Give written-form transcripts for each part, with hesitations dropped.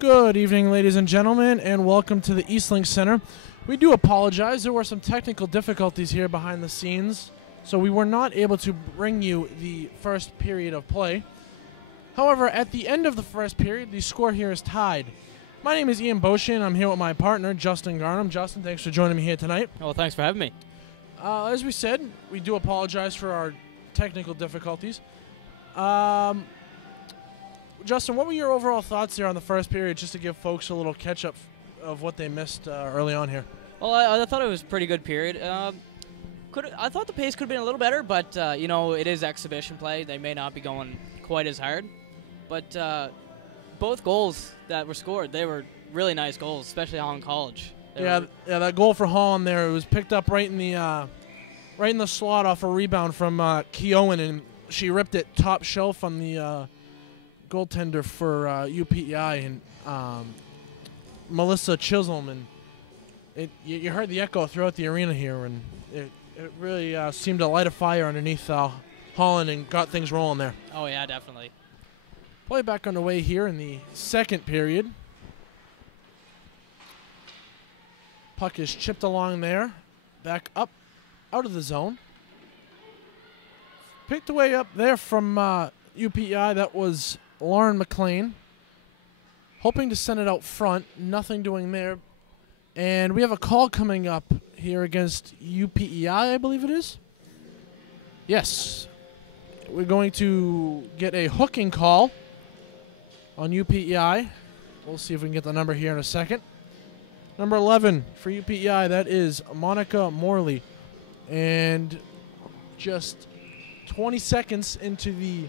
Good evening, ladies and gentlemen, and welcome to the Eastlink Centre. We do apologize. There were some technical difficulties here behind the scenes, so we were not able to bring you the first period of play. However, at the end of the first period, the score here is tied. My name is Ian Boshin. I'm here with my partner, Justin Garnham. Justin, thanks for joining me here tonight. Well, thanks for having me. As we said, we do apologize for our technical difficulties. Justin, what were your overall thoughts there on the first period, just to give folks a little catch-up of what they missed early on here? Well, I thought it was a pretty good period. I thought the pace could have been a little better, but, it is exhibition play. They may not be going quite as hard. But both goals that were scored, they were really nice goals, especially Holland College. Yeah, that goal for Holland there, it was picked up right in the slot off a rebound from Keowen, and she ripped it top shelf on the goaltender for UPEI and Melissa Chisholm, and you heard the echo throughout the arena here, and it really seemed to light a fire underneath Holland and got things rolling there. Oh yeah, definitely. Play back underway here in the second period. Puck is chipped along there, back up out of the zone. Picked away up there from UPEI. That was Lauren McLean, hoping to send it out front. Nothing doing there. And we have a call coming up here against UPEI, I believe it is. Yes. We're going to get a hooking call on UPEI. We'll see if we can get the number here in a second. Number 11 for UPEI, that is Monica Morley. And just 20 seconds into the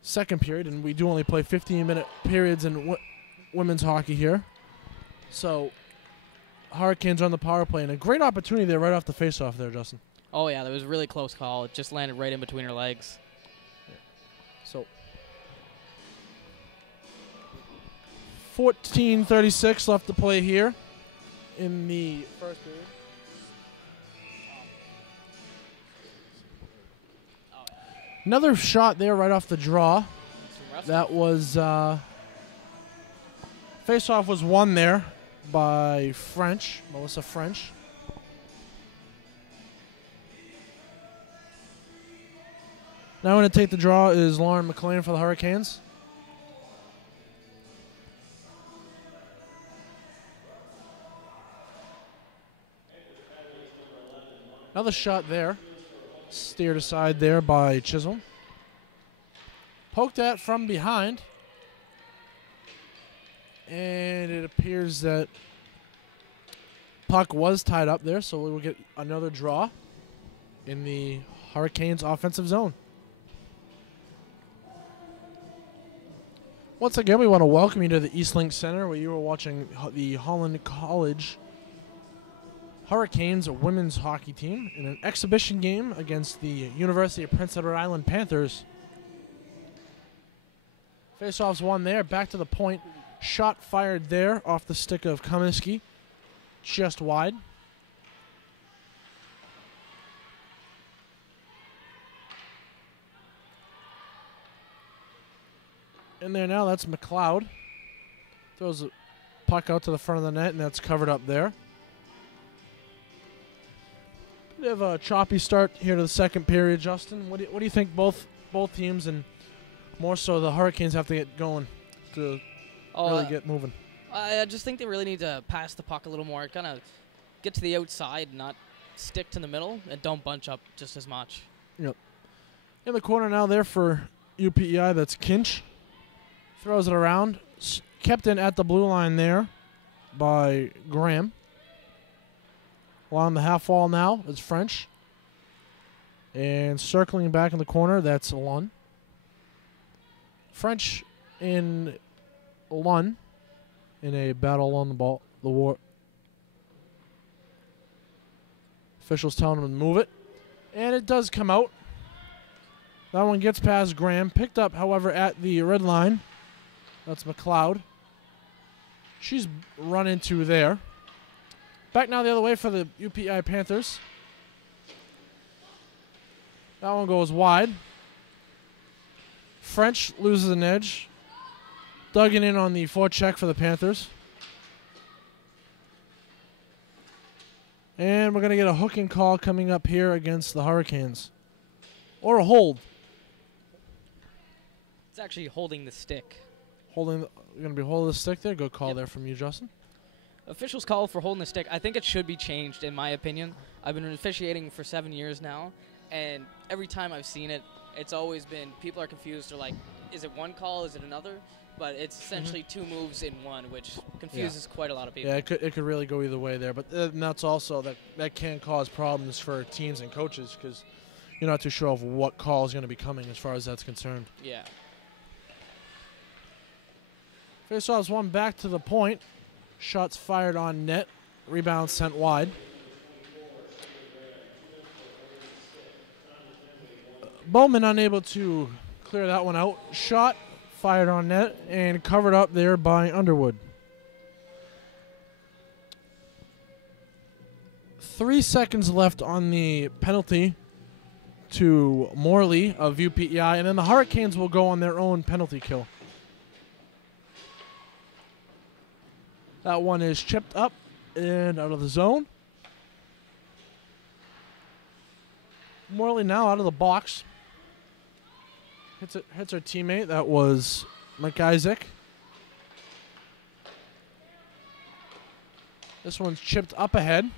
second period, and we do only play 15-minute periods in women's hockey here. So Hurricanes on the power play, and a great opportunity there right off the face-off there, Justin. Oh yeah, that was a really close call. It just landed right in between her legs. So 14:36 left to play here in the first period. Another shot there right off the draw. That was face-off was won there by Melissa French. Now going to take the draw is Lauren McLean for the Hurricanes. Another shot there. Steered aside there by Chisholm. Poked at from behind. And it appears that puck was tied up there, so we will get another draw in the Hurricanes offensive zone. Once again, we want to welcome you to the Eastlink Centre, where you are watching the Holland College Hurricanes women's hockey team in an exhibition game against the University of Prince Edward Island Panthers. Face-off's won there. Back to the point. Shot fired there off the stick of Kaminski. Just wide. In there now, that's McLeod. Throws a puck out to the front of the net, and that's covered up there. We have a choppy start here to the second period, Justin. What do you think both teams, and more so the Hurricanes, have to get going to really get moving? I just think they really need to pass the puck a little more, kind of get to the outside, not stick to the middle, and don't bunch up just as much. Yep. In the corner now there for UPEI, that's Kinch. Throws it around. Kept in at the blue line there by Graham. Along the half wall now is French. And circling back in the corner, that's Lund. French in Lund in a battle on the war. Officials telling him to move it. And it does come out. That one gets past Graham. Picked up, however, at the red line. That's McLeod. She's run into there. Back now the other way for the UPEI Panthers. That one goes wide. French loses an edge. Duggan in on the forecheck for the Panthers. And we're going to get a hooking call coming up here against the Hurricanes. Or a hold. It's actually holding the stick. You're going to be holding the stick there? Good call there from you, Justin. Officials call for holding the stick. I think it should be changed, in my opinion. I've been officiating for 7 years now, and every time I've seen it, it's always been people are confused. They're like, is it one call? Is it another? But it's essentially two moves in one, which confuses quite a lot of people. Yeah, it could really go either way there. But and that's also that can cause problems for teams and coaches because you're not too sure of what call is going to be coming as far as that's concerned. Yeah. Faceoff's one back to the point. Shots fired on net. Rebound sent wide. Bowman unable to clear that one out. Shot fired on net and covered up there by Underwood. 3 seconds left on the penalty to Morley of UPEI, and then the Hurricanes will go on their own penalty kill. That one is chipped up and out of the zone. Morley now out of the box. Hits her teammate. That was McIsaac. This one's chipped up ahead.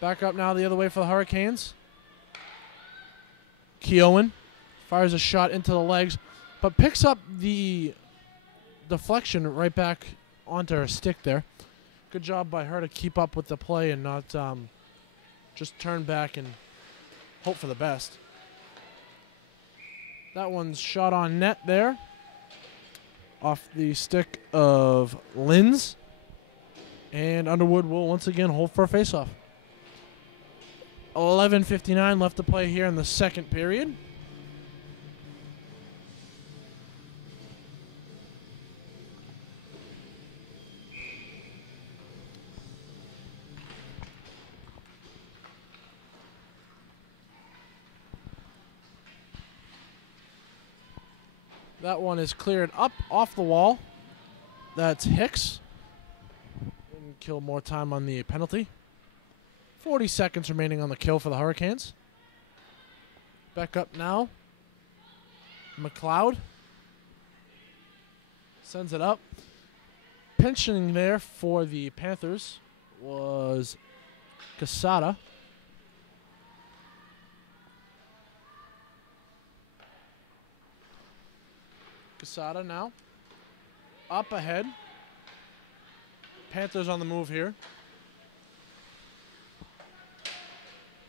Back up now the other way for the Hurricanes. Keown fires a shot into the legs, but picks up the deflection right back onto her stick there. Good job by her to keep up with the play and not just turn back and hope for the best. That one's shot on net there. Off the stick of Linz. And Underwood will once again hold for a faceoff. 11:59 left to play here in the second period. That one is cleared up off the wall. That's Hicks. Didn't kill more time on the penalty. 40 seconds remaining on the kill for the Hurricanes. Back up now. McLeod sends it up. Pinching there for the Panthers was Casada. Casada now. Up ahead. Panthers on the move here.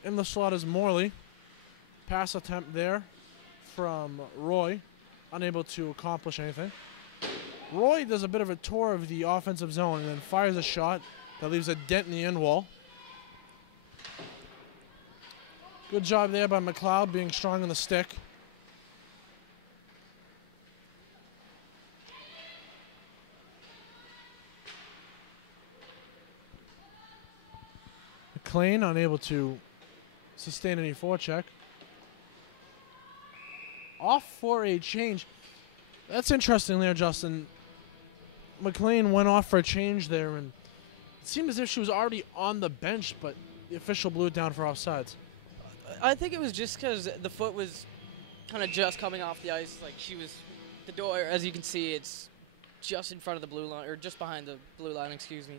In the slot is Morley. Pass attempt there from Roy. Unable to accomplish anything. Roy does a bit of a tour of the offensive zone and then fires a shot that leaves a dent in the end wall. Good job there by McLeod being strong on the stick. McLean unable to sustain any forecheck. Off for a change. That's interesting there, Justin. McLean went off for a change there, and it seemed as if she was already on the bench, but the official blew it down for offsides. I think it was just because the foot was kind of just coming off the ice. Like she was, the door, as you can see, it's just in front of the blue line, or just behind the blue line, excuse me.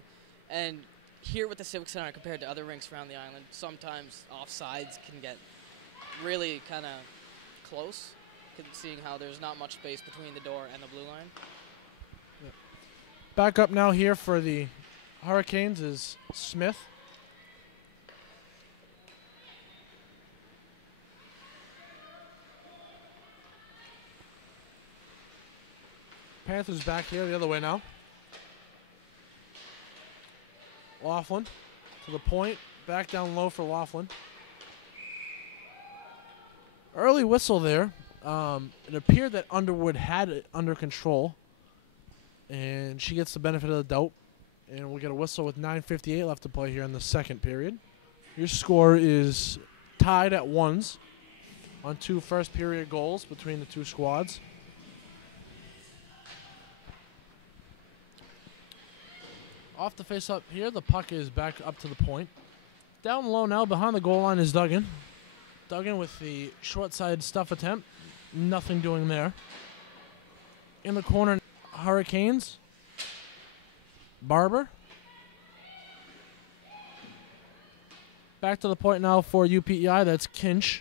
And here with the Civic Center, compared to other rinks around the island, sometimes offsides can get really kind of close, seeing how there's not much space between the door and the blue line. Yeah. Back up now here for the Hurricanes is Smith. Panthers back here the other way now. Laughlin to the point. Back down low for Laughlin. Early whistle there. It appeared that Underwood had it under control. And she gets the benefit of the doubt. And we'll get a whistle with 9:58 left to play here in the second period. Your score is tied at 1s on 2 first period goals between the two squads. Off the face-up here, the puck is back up to the point. Down low now, behind the goal line is Duggan. Duggan with the short-side stuff attempt. Nothing doing there. In the corner, Hurricanes. Barber. Back to the point now for UPEI. That's Kinch.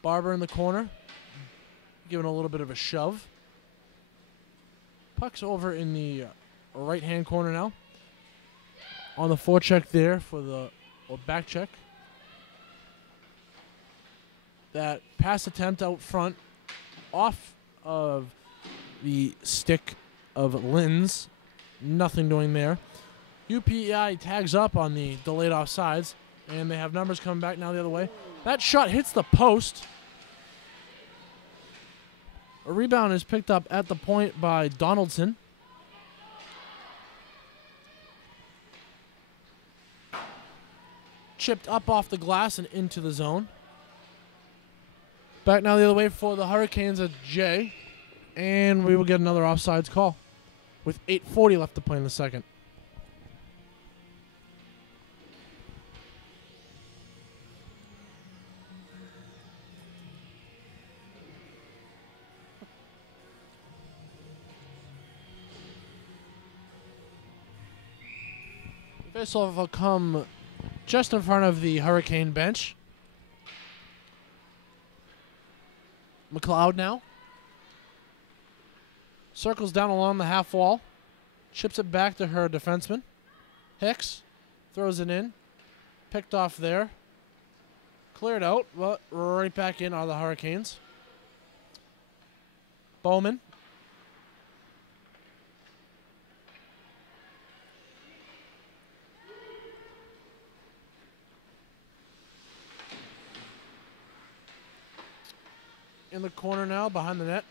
Barber in the corner. Giving a little bit of a shove. Puck's over in the right-hand corner now. On the forecheck there for the back check. That pass attempt out front off of the stick of Linz. Nothing doing there. UPEI tags up on the delayed offsides, and they have numbers coming back now the other way. That shot hits the post. A rebound is picked up at the point by Donaldson. Chipped up off the glass and into the zone. Back now the other way for the Hurricanes at Jay. And we will get another offsides call with 8:40 left to play in the second. Faceoff will come just in front of the Hurricane bench. McLeod now. Circles down along the half wall. Chips it back to her defenseman. Hicks throws it in. Picked off there. Cleared out, but right back in are the Hurricanes. Bowman. In the corner now, behind the net.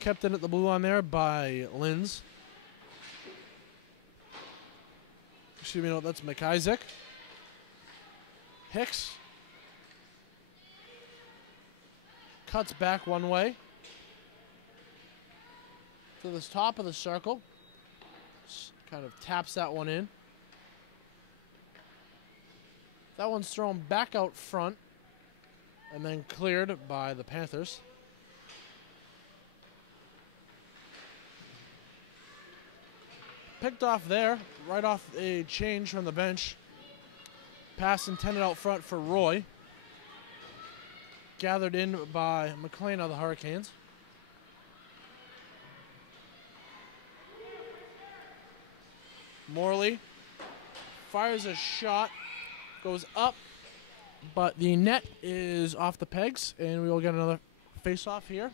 Kept in at the blue line there by Linz. Excuse me, no, that's McIsaac. Hicks. Cuts back one way. To the top of the circle. Kind of taps that one in. That one's thrown back out front and then cleared by the Panthers. Picked off there, right off a change from the bench. Pass intended out front for Roy. Gathered in by McLean of the Hurricanes. Morley fires a shot. Goes up, but the net is off the pegs, and we will get another face-off here.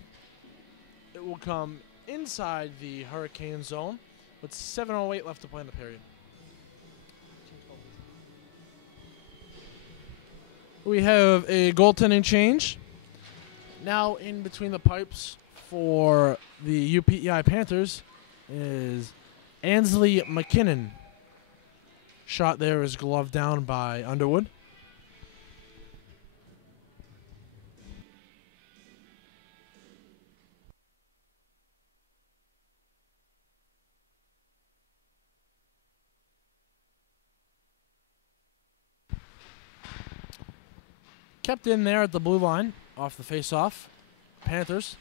It will come inside the Hurricane zone with 7:08 left to play in the period. We have a goaltending change. Now in between the pipes for the UPEI Panthers is Ansley McKinnon. Shot there is gloved down by Underwood. Kept in there at the blue line off the face-off. Panthers.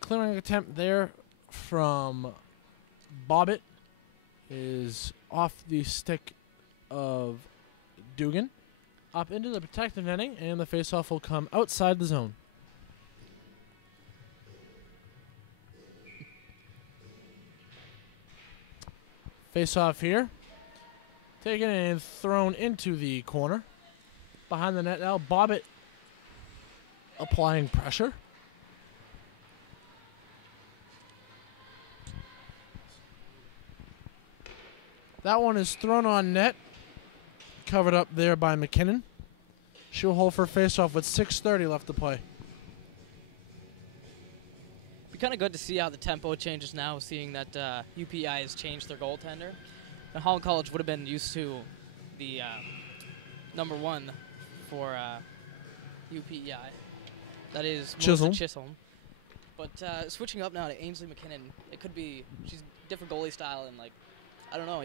Clearing attempt there from Bobbitt is off the stick of Dugan. Up into the protective netting, and the face-off will come outside the zone. Face-off here. Taken and thrown into the corner. Behind the net now, Bobbitt applying pressure. That one is thrown on net. Covered up there by McKinnon. She'll hold for face-off with 6:30 left to play. Be kind of good to see how the tempo changes now, seeing that UPEI has changed their goaltender. And Holland College would have been used to the number one for UPEI. That is Chisholm. Melissa Chisholm. But switching up now to Ainsley McKinnon, it could be she's different goalie style, and like I don't know.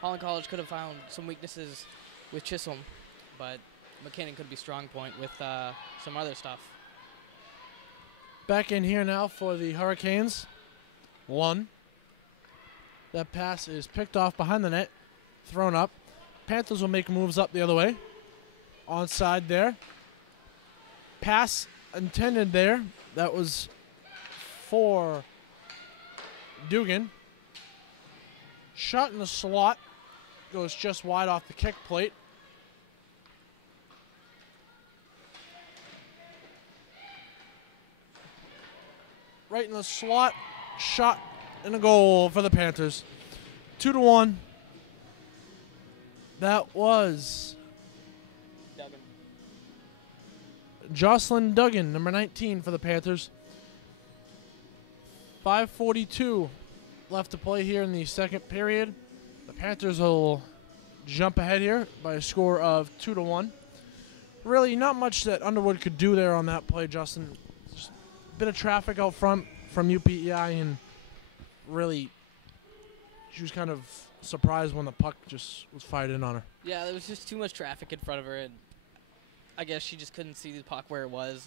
Holland College could have found some weaknesses with Chisholm, but McKinnon could be strong point with some other stuff. Back in here now for the Hurricanes. One. That pass is picked off behind the net, thrown up. Panthers will make moves up the other way. Onside there. Pass intended there. That was for Dugan. Shot in the slot. Goes just wide off the kick plate. Right in the slot. Shot and a goal for the Panthers. 2-1. That was Duggan. Jocelyn Duggan, number 19 for the Panthers. 5:42 left to play here in the second period. The Panthers will jump ahead here by a score of 2-1. Really not much that Underwood could do there on that play, Justin. Just a bit of traffic out front from UPEI, and really she was kind of surprised when the puck just was fired in on her. Yeah, there was just too much traffic in front of her, and I guess she just couldn't see the puck where it was.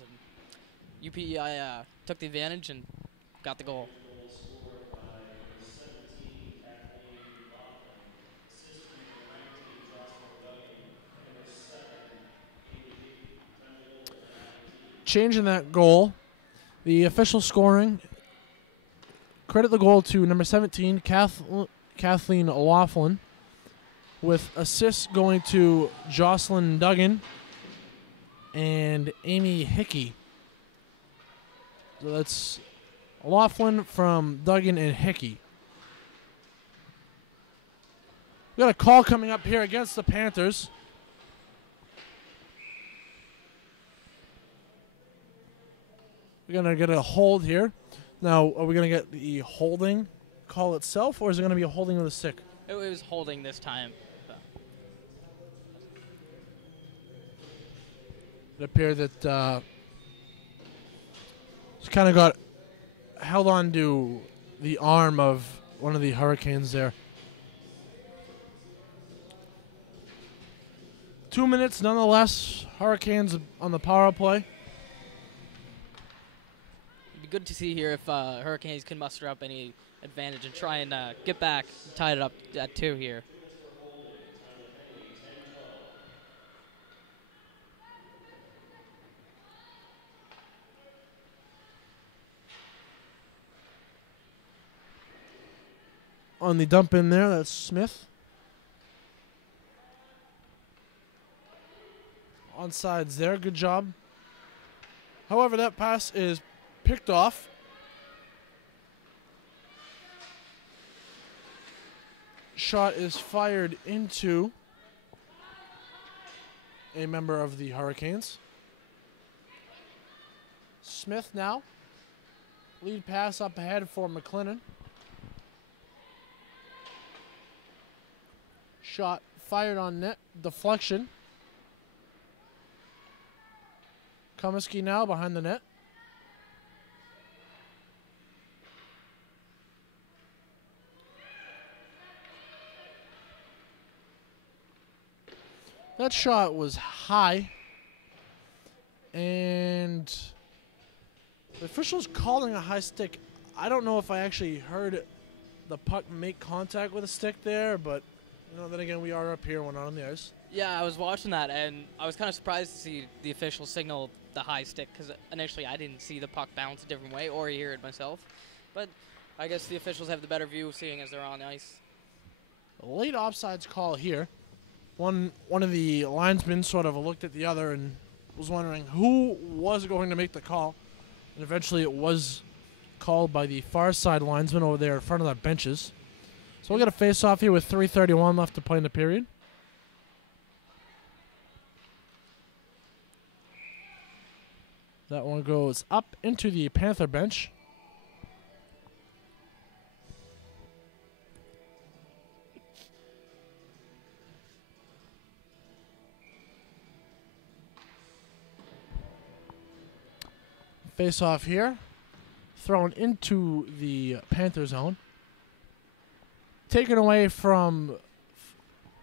And UPEI took the advantage and got the goal. Changing that goal, the official scoring, credit the goal to number 17, Kathleen Laughlin, with assists going to Jocelyn Duggan and Amy Hickey. So that's Laughlin from Duggan and Hickey. We got a call coming up here against the Panthers. We're going to get a hold here. Now, are we going to get the holding call itself, or is it going to be a holding with a stick? It was holding this time. It appeared that she kind of got held on to the arm of one of the Hurricanes there. 2 minutes, nonetheless. Hurricanes on the power play. It'd be good to see here if Hurricanes can muster up any advantage and try and get back, tie it up at 2 here. On the dump in there, that's Smith. Onsides there, good job. However, that pass is picked off. Shot is fired into a member of the Hurricanes. Smith now. Lead pass up ahead for McLennan. Shot fired on net. Deflection. Comiskey now behind the net. That shot was high. And the official's calling a high stick. I don't know if I actually heard the puck make contact with a stick there, but you know, then again, we are up here, we're not on the ice. Yeah, I was watching that, and I was kind of surprised to see the official signal the high stick, because initially I didn't see the puck bounce a different way or hear it myself. But I guess the officials have the better view seeing as they're on the ice. A late offsides call here. One of the linesmen sort of looked at the other and was wondering who was going to make the call. And eventually it was called by the far side linesman over there in front of the benches. So we'll get a face-off here with 3:31 left to play in the period. That one goes up into the Panther bench. Face off here. Thrown into the Panther zone. Taken away from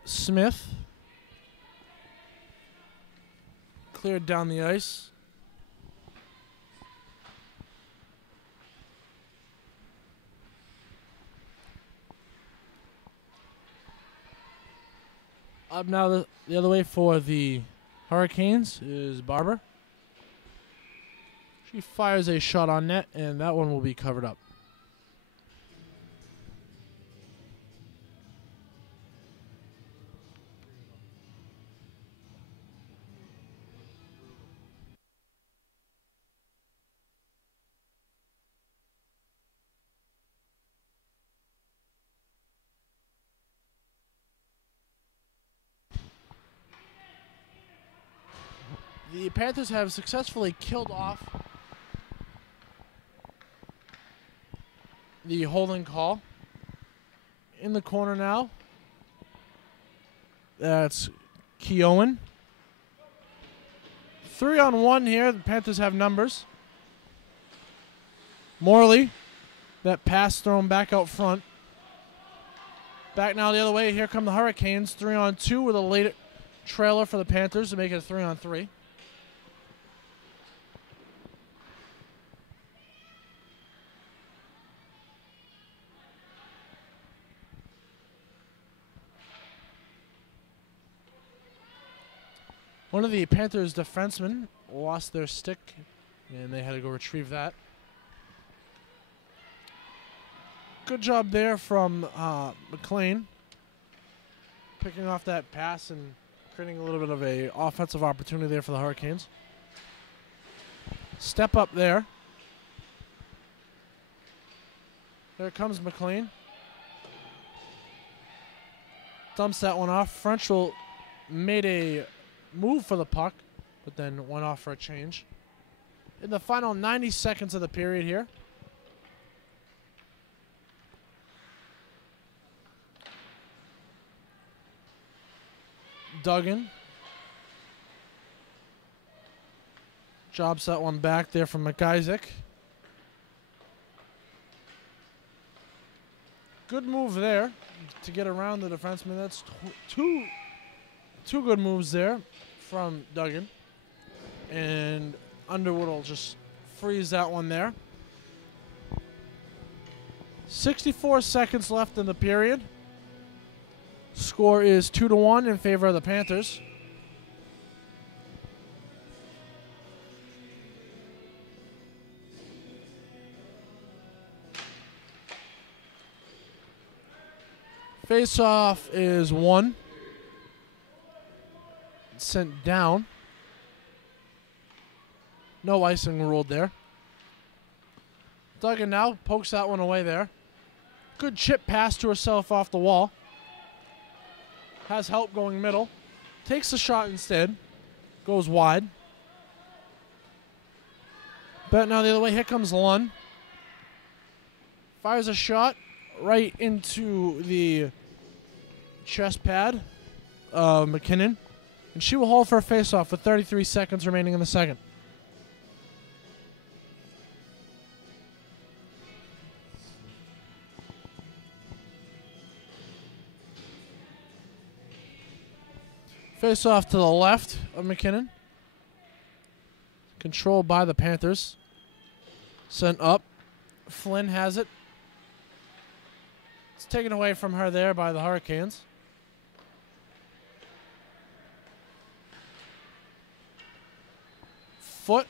Smith. Cleared down the ice. Up now the other way for the Hurricanes is Barber. She fires a shot on net, and that one will be covered up. The Panthers have successfully killed off the holding call. In the corner now, that's Keown. 3-on-1 here. The Panthers have numbers. Morley, that pass thrown back out front. Back now the other way. Here come the Hurricanes. 3-on-2 with a late trailer for the Panthers to make it a 3-on-3. One of the Panthers defensemen lost their stick, and they had to go retrieve that. Good job there from McLean, picking off that pass and creating a little bit of a offensive opportunity there for the Hurricanes. Step up there. There comes McLean. Dumps that one off. Frenchel made a move for the puck, but then went off for a change. In the final 90 seconds of the period here. Duggan. Jobs that one back there from McIsaac. Good move there to get around the defenseman. That's two good moves there from Duggan. And Underwood will just freeze that one there. 64 seconds left in the period. Score is 2-1 in favor of the Panthers. Face-off is won. Sent down. No icing ruled there. Duggan now pokes that one away there. Good chip pass to herself off the wall. Has help going middle. Takes the shot instead. Goes wide. But now the other way. Here comes Lund. Fires a shot right into the chest pad of McKinnon. And she will hold for a face-off with 33 seconds remaining in the second. Face-off to the left of McKinnon. Controlled by the Panthers. Sent up. Flynn has it. It's taken away from her there by the Hurricanes. Foot.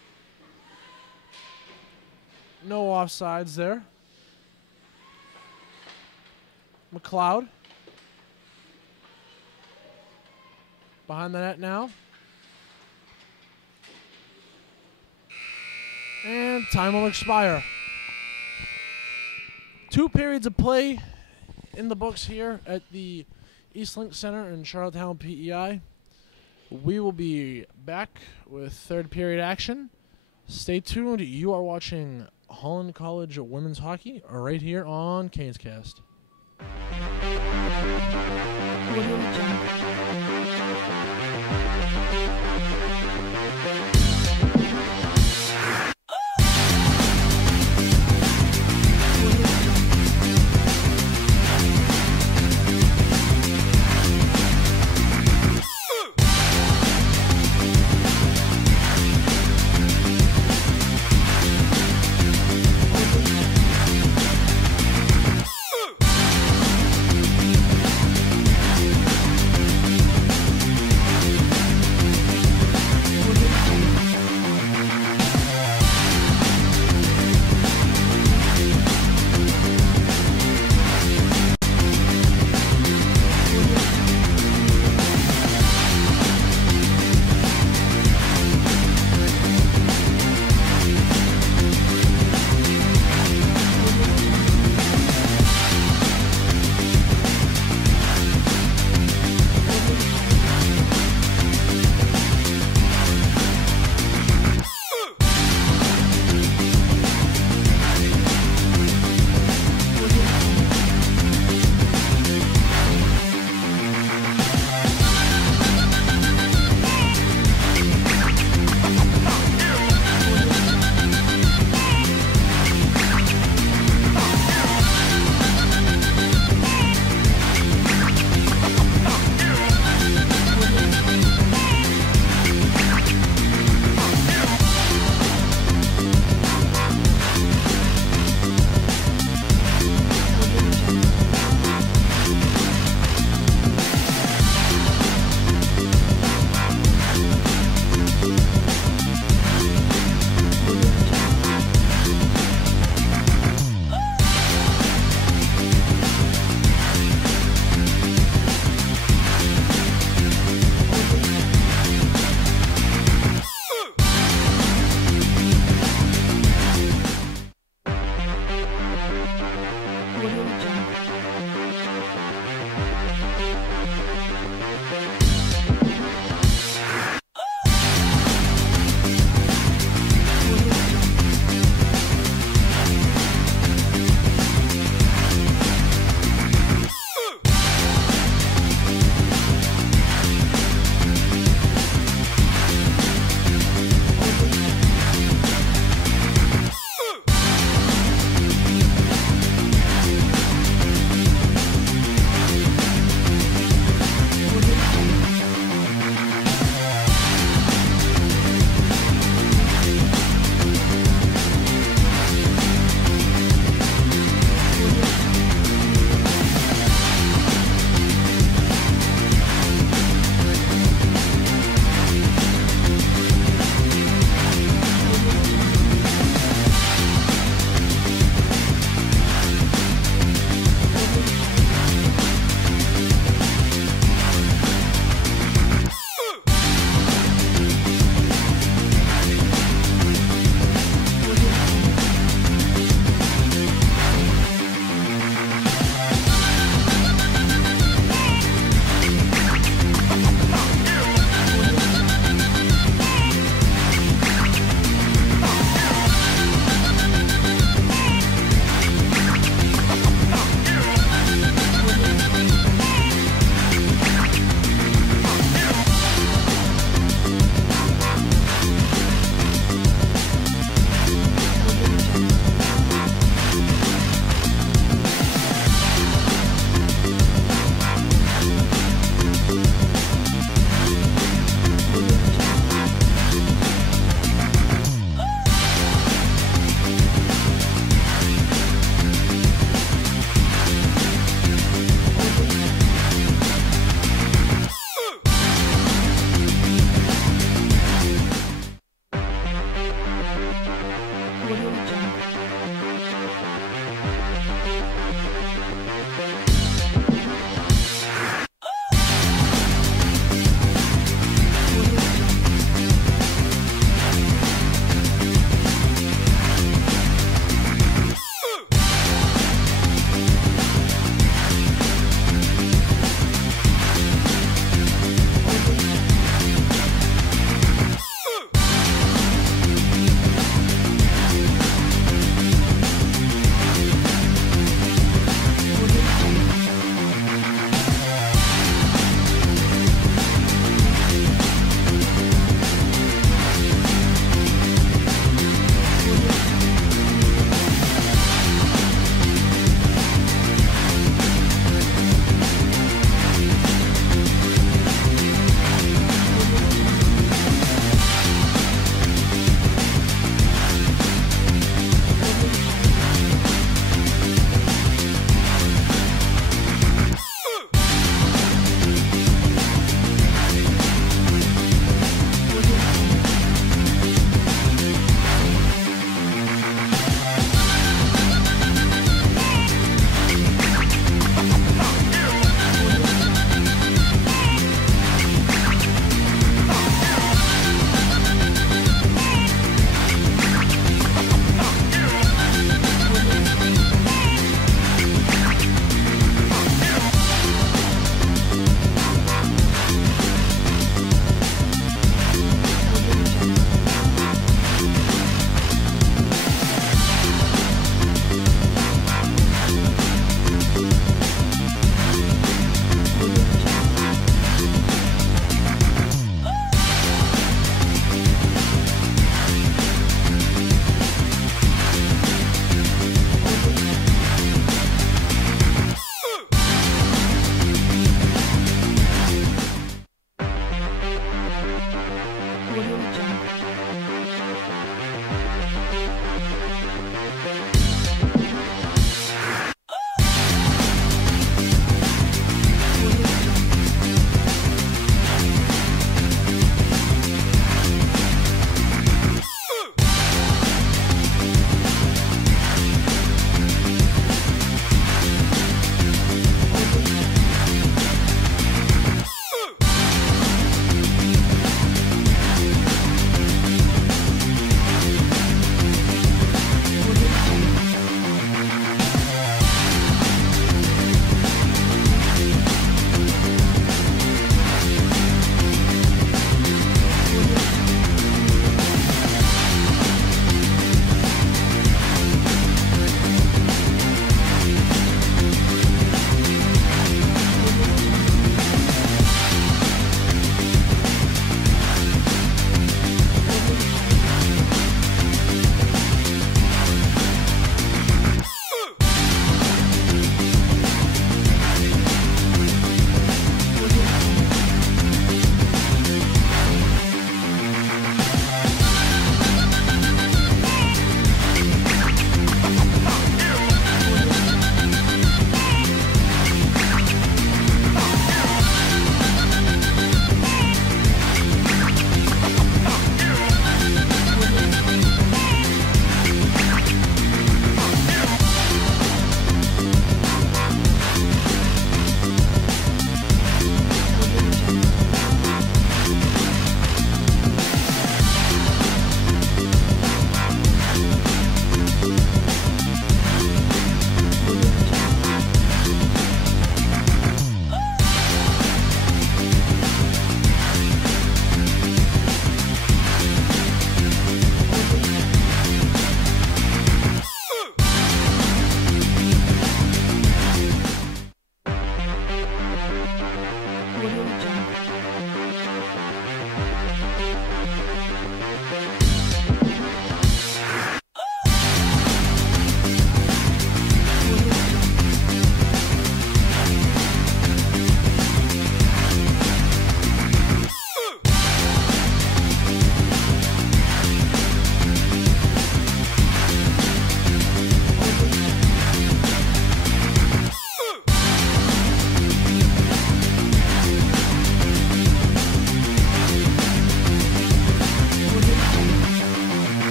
No offsides there. McLeod. Behind the net now. And time will expire. 2 periods of play in the books here at the Eastlink Centre in Charlottetown, PEI. We will be back with third period action. Stay tuned. You are watching Holland College Women's Hockey right here on CANEScast.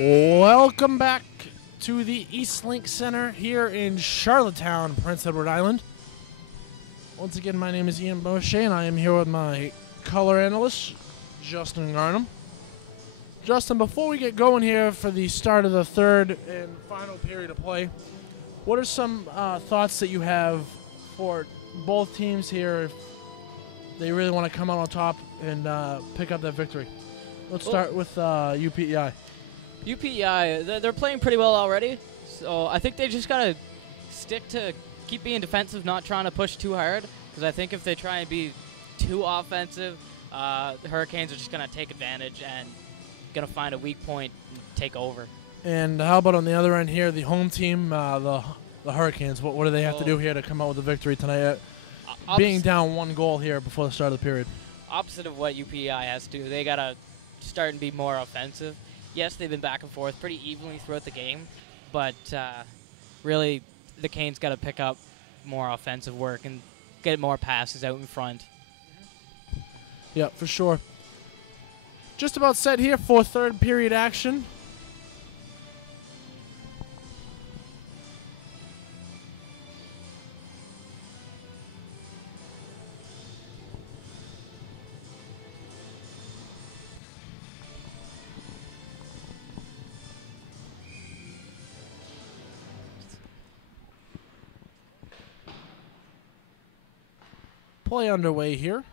Welcome back to the Eastlink Centre here in Charlottetown, Prince Edward Island. Once again, my name is Ian Boucher, and I am here with my color analyst, Justin Garnham. Justin, before we get going here for the start of the third and final period of play, what are some thoughts that you have for both teams here if they really want to come out on top and pick up that victory? Let's start with UPEI. UPEI, they're playing pretty well already, so I think they just got to stick to keep being defensive, not trying to push too hard, because I think if they try and be too offensive, the Hurricanes are just going to take advantage and going to find a weak point and take over. And how about on the other end here, the home team, the Hurricanes? What do they have to do here to come out with a victory tonight? Being down one goal here before the start of the period. Opposite of what UPEI has to do. They got to start and be more offensive. Yes, they've been back and forth pretty evenly throughout the game, but really the Canes got to pick up more offensive work and get more passes out in front. Yeah, for sure. Just about set here for third period action. Play underway here.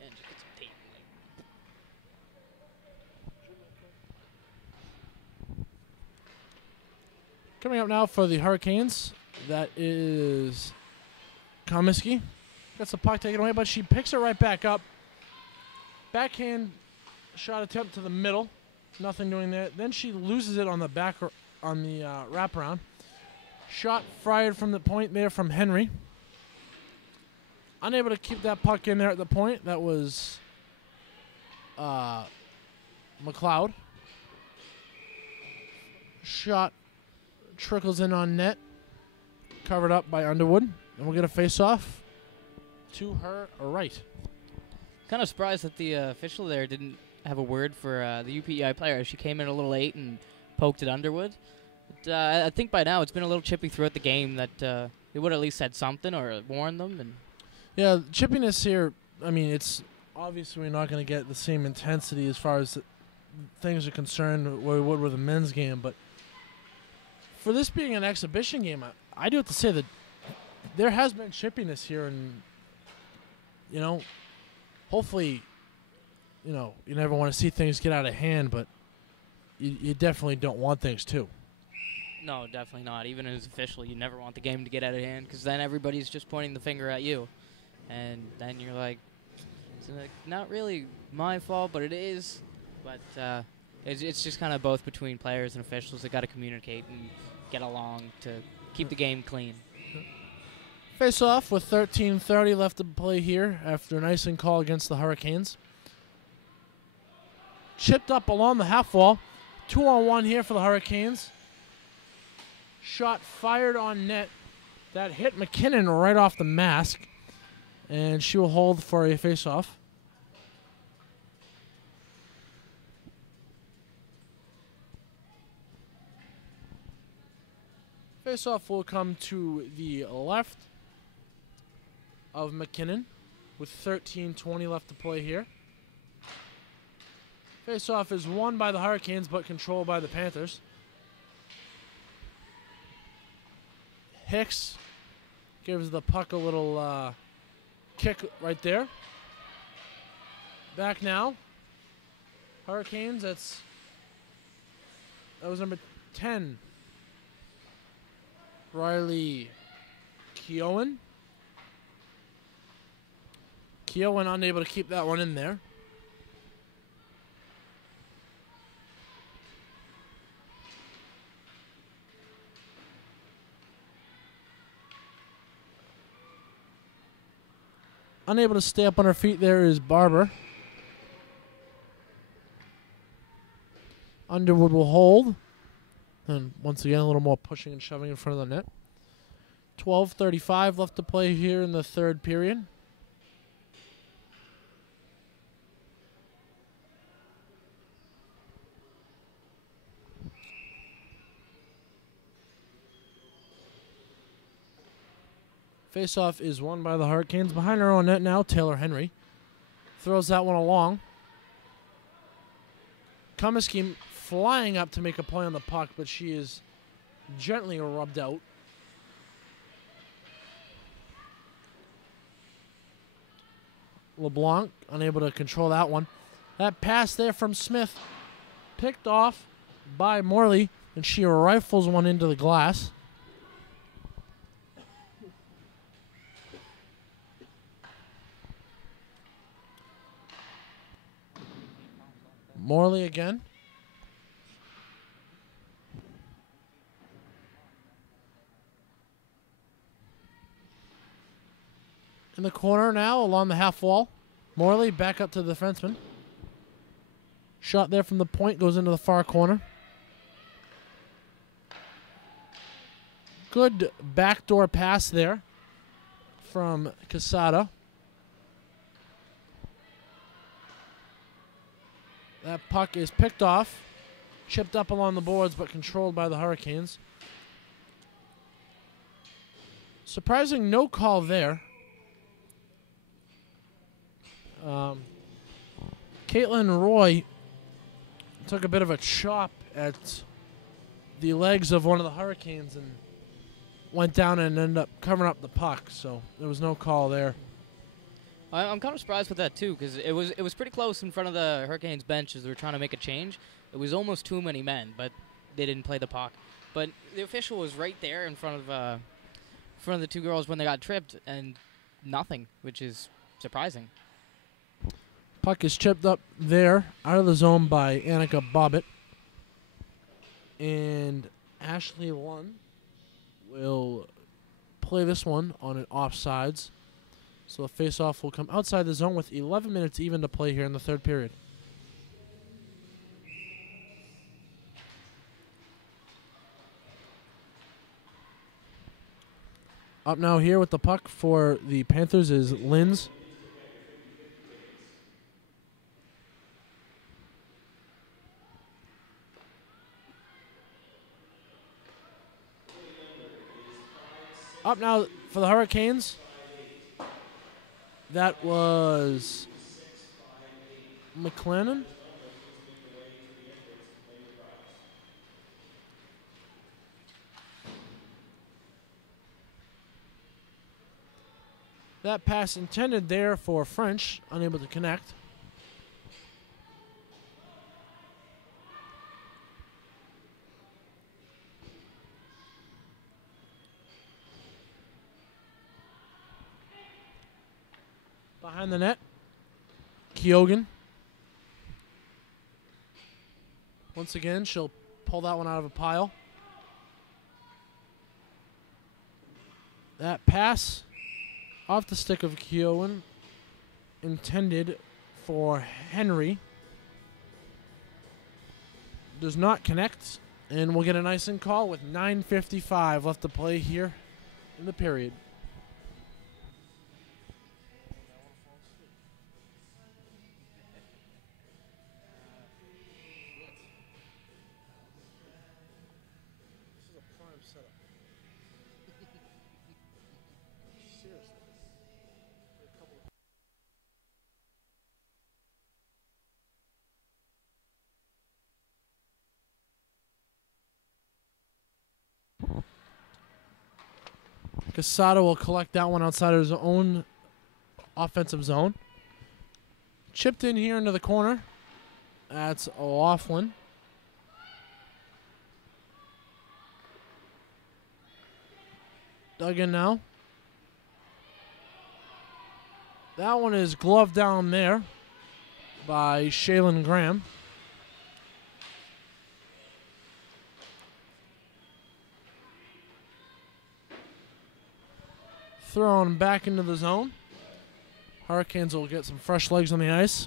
And just get some tape. Coming up now for the Hurricanes, that is Comiskey. Gets the puck taken away, but she picks it right back up. Backhand shot attempt to the middle. Nothing doing there. Then she loses it on the wraparound. Shot fired from the point there from Henry. Unable to keep that puck in there at the point. That was McLeod. Shot trickles in on net. Covered up by Underwood. And we'll get a face-off to her right. Kind of surprised that the official there didn't have a word for the UPEI player. She came in a little late and poked at Underwood. But, I think by now it's been a little chippy throughout the game that they would at least said something or warned them. And yeah, chippiness here, I mean, it's obviously we're not going to get the same intensity as far as things are concerned where we would with a men's game. But for this being an exhibition game, I do have to say that there has been chippiness here, and, you know, hopefully, you know, you never want to see things get out of hand, but you definitely don't want things to. no, definitely not. Even as official, you never want the game to get out of hand because then everybody's just pointing the finger at you. And then you're like, it's not really my fault, but it is. But it's just kind of both between players and officials that got to communicate and get along to keep the game clean. Face off with 13:30 left to play here after an icing call against the Hurricanes. Chipped up along the half wall. 2-on-1 here for the Hurricanes. Shot fired on net. That hit McKinnon right off the mask. And she will hold for a face-off. Face-off will come to the left of McKinnon with 13:20 left to play here. Face-off is won by the Hurricanes but controlled by the Panthers. Hicks gives the puck a little kick right there. Back now. Hurricanes, that was number 10. Riley Keown. Keown unable to keep that one in there. Unable to stay up on her feet there is Barber. Underwood will hold. And once again, a little more pushing and shoving in front of the net. 12:35 left to play here in the third period. Faceoff is won by the Hurricanes. Behind her own net now, Taylor Henry. Throws that one along. Comiskey flying up to make a play on the puck, but she is gently rubbed out. LeBlanc unable to control that one. That pass there from Smith picked off by Morley, and she rifles one into the glass. Morley again. In the corner now, along the half wall. Morley back up to the defenseman. Shot there from the point, goes into the far corner. Good backdoor pass there from Casada. That puck is picked off, chipped up along the boards, but controlled by the Hurricanes. Surprising no call there. Caitlin Roy took a bit of a chop at the legs of one of the Hurricanes and went down and ended up covering up the puck, so there was no call there. I'm kind of surprised with that too, because it was pretty close in front of the Hurricanes bench as they were trying to make a change. It was almost too many men, but they didn't play the puck. but the official was right there in front of the two girls when they got tripped, and nothing, which is surprising. Puck is chipped up there, out of the zone by Annika Bobbitt. And Ashley Lund will play this one on an offsides. So the face-off will come outside the zone with 11 minutes even to play here in the third period. Up now here with the puck for the Panthers is Linz. Up now for the Hurricanes. That was McLennan. That pass intended there for French, unable to connect. Behind the net, Keoghan. Once again, she'll pull that one out of a pile. That pass off the stick of Keoghan, intended for Henry. Does not connect, and we'll get an icing call with 9:55 left to play here in the period. Casado will collect that one outside of his own offensive zone. Chipped in here into the corner. That's Laughlin. Dug in now. That one is gloved down there by Shaylin Graham. Thrown back into the zone. Hurricanes will get some fresh legs on the ice.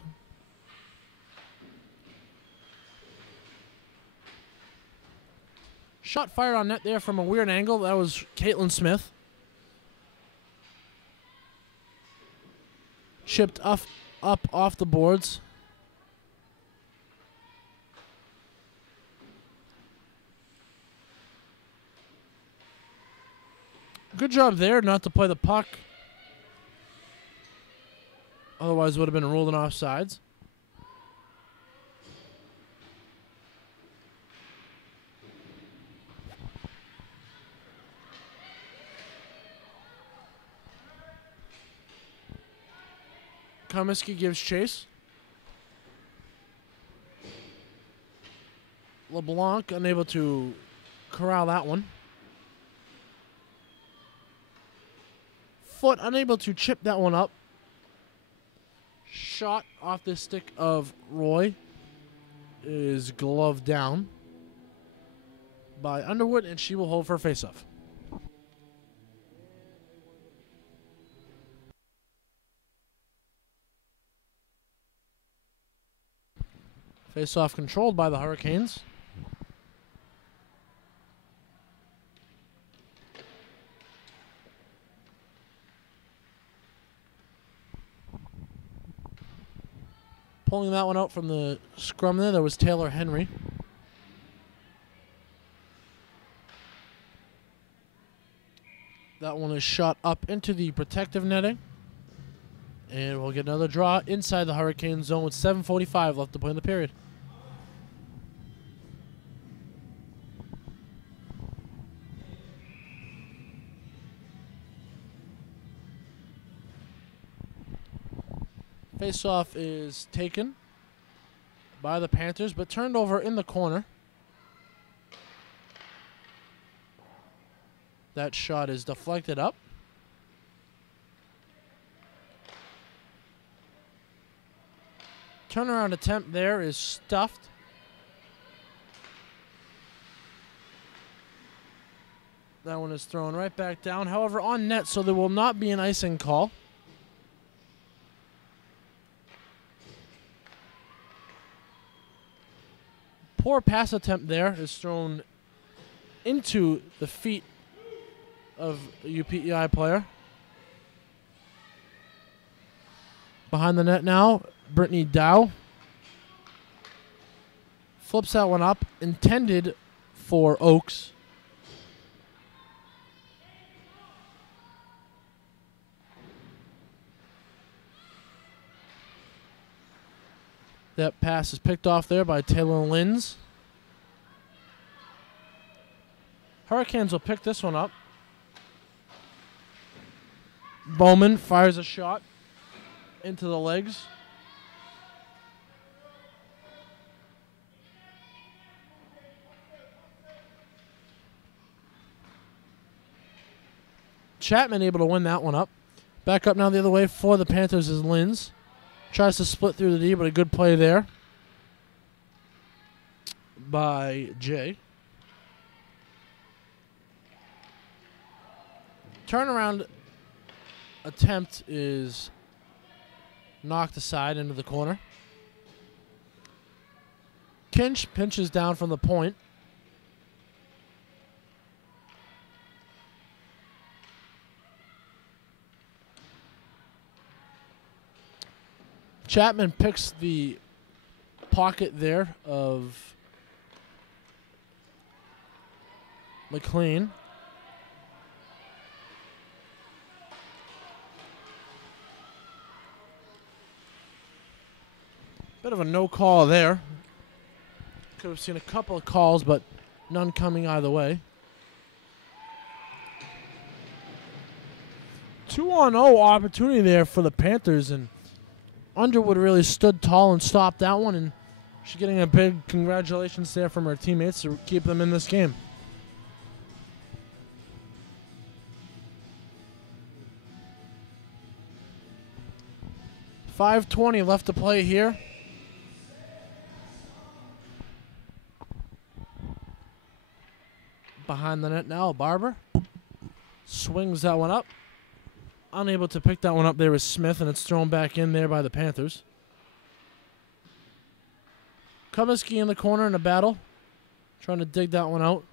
Shot fired on net there from a weird angle. That was Caitlin Smith. Chipped up off the boards. Good job there not to play the puck. Otherwise, would have been ruled an offsides. Comiskey gives chase. LeBlanc unable to corral that one. Foot unable to chip that one up. Shot off the stick of Roy is gloved down by Underwood, and she will hold for a faceoff. Faceoff controlled by the Hurricanes. Pulling that one out from the scrum there was Taylor Henry. That one is shot up into the protective netting. And we'll get another draw inside the Hurricane zone with 7:45 left to play in the period. Faceoff is taken by the Panthers, but turned over in the corner. That shot is deflected up. Turnaround attempt there is stuffed. That one is thrown right back down. However, on net, so there will not be an icing call. Poor pass attempt there is thrown into the feet of a UPEI player. Behind the net now, Brittany Dow flips that one up, intended for Oaks. That pass is picked off there by Taylor Linz. Hurricanes will pick this one up. Bowman fires a shot into the legs. Chapman able to win that one up. Back up now the other way for the Panthers is Linz. Tries to split through the D, but a good play there by Jay. Turnaround attempt is knocked aside into the corner. Kinch pinches down from the point. Chapman picks the pocket there of McLean. Bit of a no call there. Could have seen a couple of calls, but none coming either way. 2-on-0 opportunity there for the Panthers, and Underwood really stood tall and stopped that one, and she's getting a big congratulations there from her teammates to keep them in this game. .5:20 left to play here. Behind the net now, Barber swings that one up. Unable to pick that one up there is Smith, and it's thrown back in there by the Panthers. Kumiski in the corner in a battle, trying to dig that one out.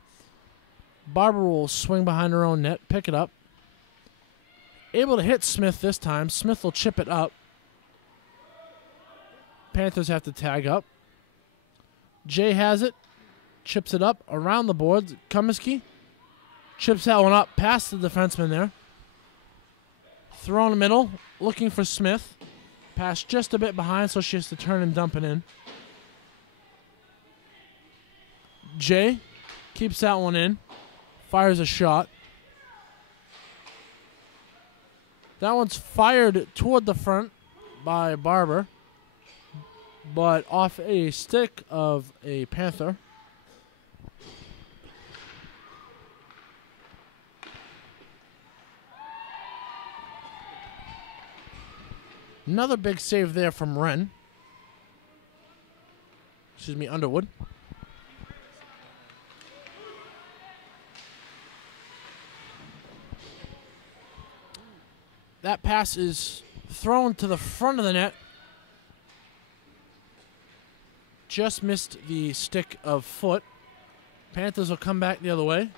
Barber will swing behind her own net, pick it up. Able to hit Smith this time. Smith will chip it up. Panthers have to tag up. Jay has it, chips it up around the boards. Kumiski chips that one up past the defenseman there. Throw in the middle, looking for Smith. Pass just a bit behind, so she has to turn and dump it in. Jay keeps that one in. Fires a shot. That one's fired toward the front by Barber, but off a stick of a Panther. Another big save there from Wren. Excuse me, Underwood. That pass is thrown to the front of the net. Just missed the stick of foot. Panthers will come back the other way.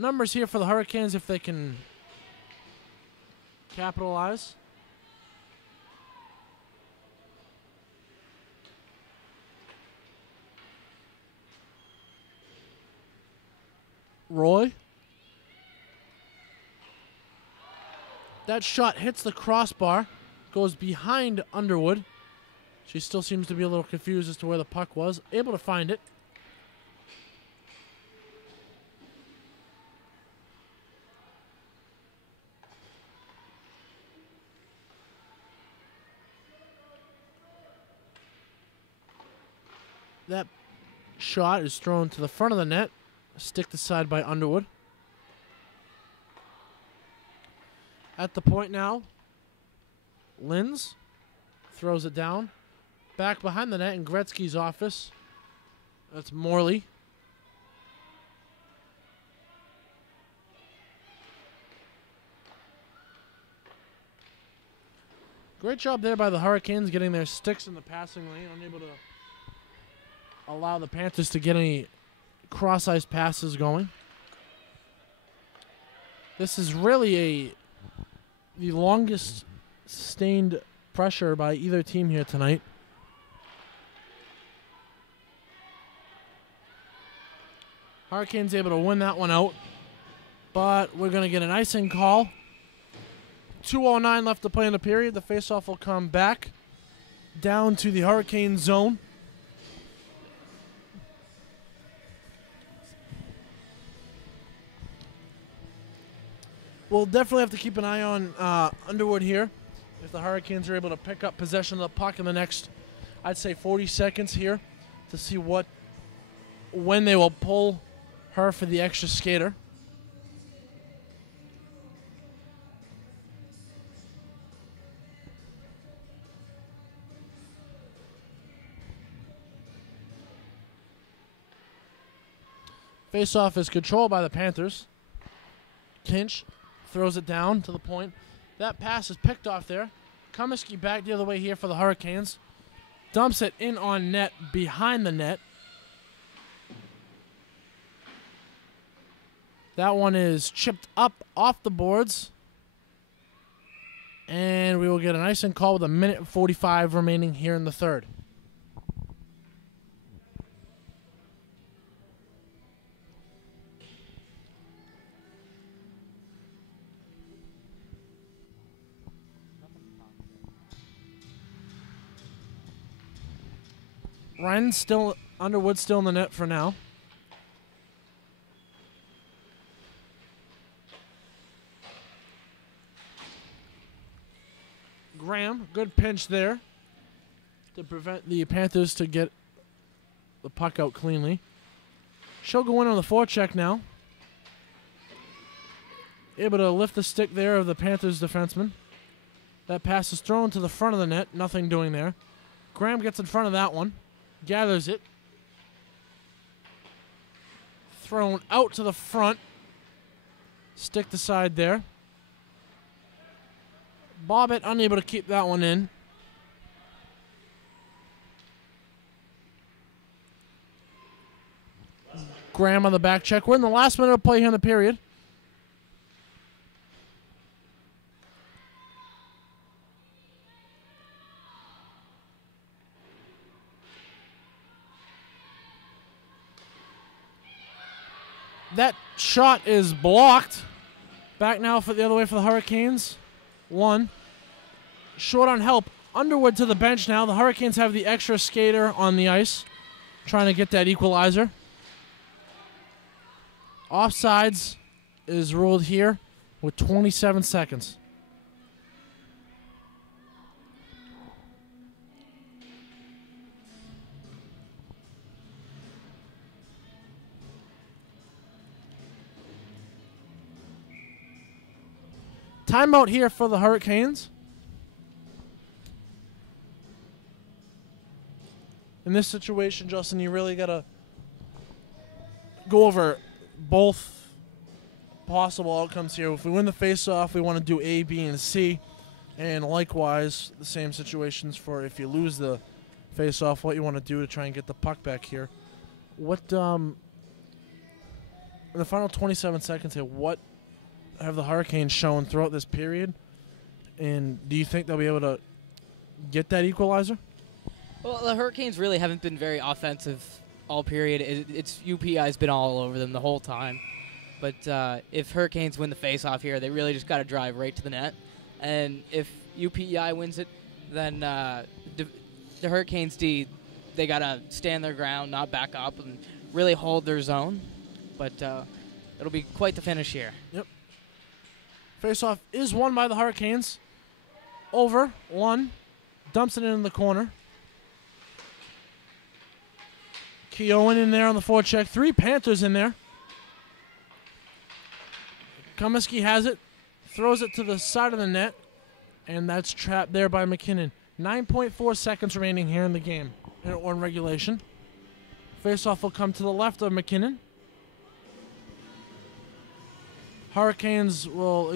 Numbers here for the Hurricanes if they can capitalize. Roy. That shot hits the crossbar, goes behind Underwood. She still seems to be a little confused as to where the puck was. Able to find it. That shot is thrown to the front of the net. Stick aside by Underwood. At the point now, Linz throws it down. Back behind the net in Gretzky's office. That's Morley. Great job there by the Hurricanes getting their sticks in the passing lane, unable to allow the Panthers to get any cross-ice passes going. This is really the longest sustained pressure by either team here tonight. Hurricanes able to win that one out, but we're going to get an icing call. 2:09 left to play in the period. The faceoff will come back down to the Hurricane zone. We'll definitely have to keep an eye on Underwood here if the Hurricanes are able to pick up possession of the puck in the next, I'd say, 40 seconds here to see when they will pull her for the extra skater. Face-off is controlled by the Panthers. Kinch throws it down to the point. That pass is picked off there. Comiskey back the other way here for the Hurricanes. Dumps it in on net, behind the net. That one is chipped up off the boards. And we will get an icing call with 1:45 remaining here in the third. Underwood still in the net for now. Graham, good pinch there to prevent the Panthers to get the puck out cleanly. She'll go in on the forecheck now. Able to lift the stick there of the Panthers defenseman. That pass is thrown to the front of the net. Nothing doing there. Graham gets in front of that one. Gathers it. Thrown out to the front. Stick to side there. Bobbitt unable to keep that one in. Graham on the back check. We're in the last minute of play here in the period. That shot is blocked. Back now for the other way for the Hurricanes. One. Short on help. Underwood to the bench now. The Hurricanes have the extra skater on the ice, trying to get that equalizer. Offsides is ruled here with 27 seconds. Timeout here for the Hurricanes. In this situation, Justin, you really got to go over both possible outcomes here. If we win the face-off, we want to do A, B, and C. And likewise, the same situations for if you lose the face-off, what you want to do to try and get the puck back here. What, in the final 27 seconds here, what have the Hurricanes shown throughout this period? And do you think they'll be able to get that equalizer? Well, the Hurricanes really haven't been very offensive all period. It's UPEI's been all over them the whole time. But if Hurricanes win the face-off here, they really just got to drive right to the net. And if UPEI wins it, then the Hurricanes D, they got to stand their ground, not back up, and really hold their zone. But it'll be quite the finish here. Yep. Face-off is won by the Hurricanes. Over, one, dumps it in the corner. Keown in there on the forecheck. 3 Panthers in there. Comiskey has it. Throws it to the side of the net. And that's trapped there by McKinnon. 9.4 seconds remaining here in the game. Or in regulation. Faceoff will come to the left of McKinnon. Hurricanes will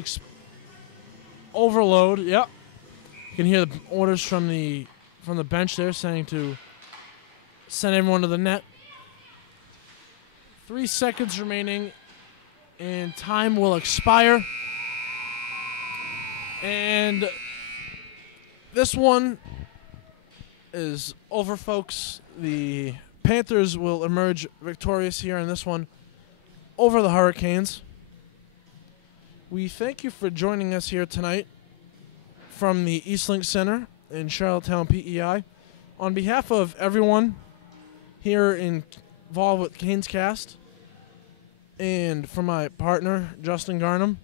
overload. Yep. You can hear the orders from the bench there saying to send everyone to the net. 3 seconds remaining, and time will expire. And this one is over, folks. The Panthers will emerge victorious here in this one over the Hurricanes. We thank you for joining us here tonight from the Eastlink Centre in Charlottetown, PEI. On behalf of everyone here involved with CANEScast, and for my partner, Justin Garnham,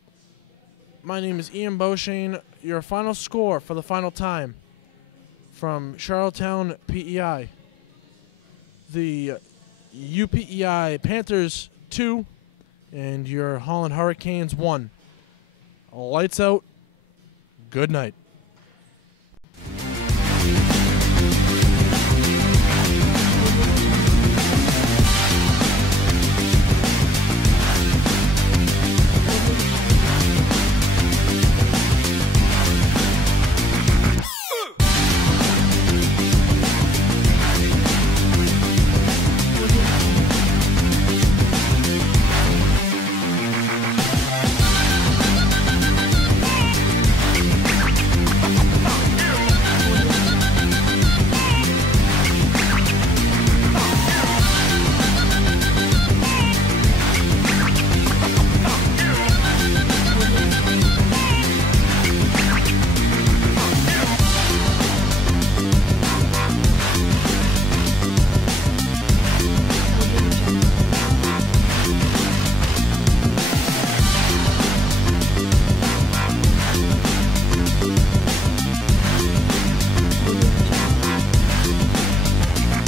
my name is Ian Beauchene. Your final score for the final time from Charlottetown, PEI. The UPEI Panthers 2 and your Holland Hurricanes 1. Lights out. Good night.